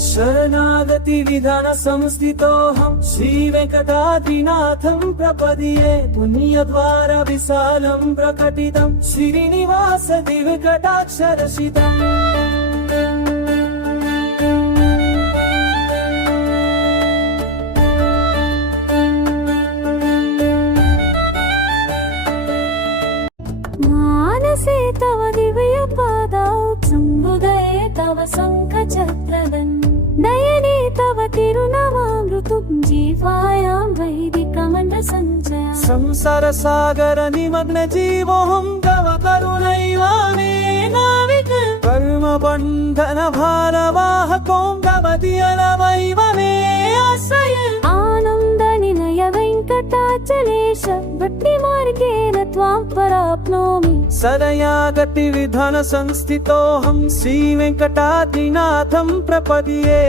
शरणागति विधान संस्थितोऽहं श्रीवेङ्कटाद्रिनाथं प्रपद्ये पुण्यद्वार विशालं प्रकटितं श्रीनिवास दिव्यकटाक्षरचितम् मानसे तव दिव्यपादौ चुम्बुदये तव शङ्खचक्रदन् नयने तव तिरुनामामृतं जीवायां वैदिकमण्डसञ्चय संसार सागर निमग्न जीवोऽहं तव करुणैवामे नाविक कर्म बन्धन भारवाहकों तव दियलमैव मे आश्रय आनन्द निलय वेङ्कटाचलेश भक्तिमार्गेण त्वां पराप्नोमि शरणागति विधान संस्थितोऽहं श्रीवेङ्कटाद्रिनाथं प्रपद्ये।